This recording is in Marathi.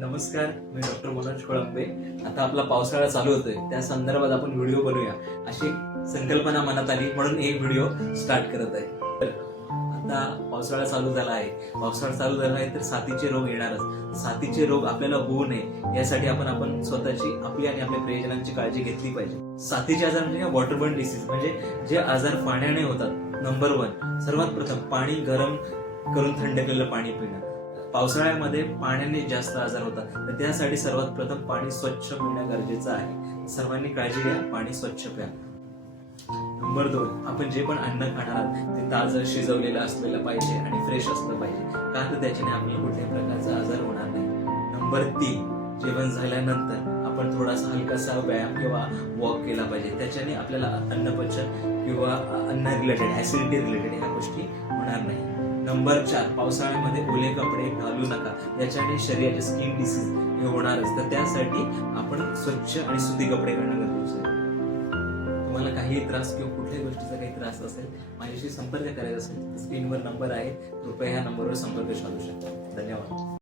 नमस्कार, मी डॉक्टर मनोज कोळंबे. आता आपला पावसाळा चालू होतोय, त्या संदर्भात आपण व्हिडिओ बनवूया अशी संकल्पना मनात आली, म्हणून एक व्हिडिओ स्टार्ट करत आहे. आता पावसाळा चालू झाला आहे तर साथीचे रोग येणारच. साथीचे रोग आपल्याला होऊ नये यासाठी आपण स्वतःची, आपली आणि आपल्या प्रियजनांची काळजी घेतली पाहिजे. साथीचे आजार म्हणजे वॉटरबॉर्न डिसीज, म्हणजे जे आजार पाण्याने होतात. नंबर 1, सर्वात प्रथम पाणी गरम करून थंड केलेलं पाणी पिणं. पावसाळ्यामध्ये पाण्याने जास्त आजार होतात, तर त्यासाठी सर्वात प्रथम पाणी स्वच्छ पिणं गरजेचं आहे. सर्वांनी काळजी घ्या, पाणी स्वच्छ प्या. नंबर 2, आपण जे पण अन्न खाणार आहात ते ताजं शिजवलेलं असलेलं पाहिजे आणि फ्रेश असलं पाहिजे, का तर त्याच्याने आपल्याला कुठल्याही प्रकारचा आजार होणार नाही. नंबर 3, जेवण झाल्यानंतर आपण थोडासा हलकासा व्यायाम किंवा वॉक केला पाहिजे. त्याच्याने आपल्याला अन्नपचन किंवा अन्न रिलेटेड, ऍसिडिटी रिलेटेड ह्या गोष्टी होणार नाही. नंबर 4, पावसाळ्यामध्ये ओले कपडे घालू नका, याच्याने शरीराचे स्किन डिसीज हे होणारच. तर त्यासाठी आपण स्वच्छ आणि सुती कपडे घालणं गरजेचं आहे. तुम्हाला काही त्रास किंवा कुठल्याही गोष्टीचा काही त्रास असेल, माझ्याशी संपर्क करायचा असेल, स्क्रीनवर नंबर आहे, कृपया ह्या नंबरवर संपर्क साधू शकता. धन्यवाद.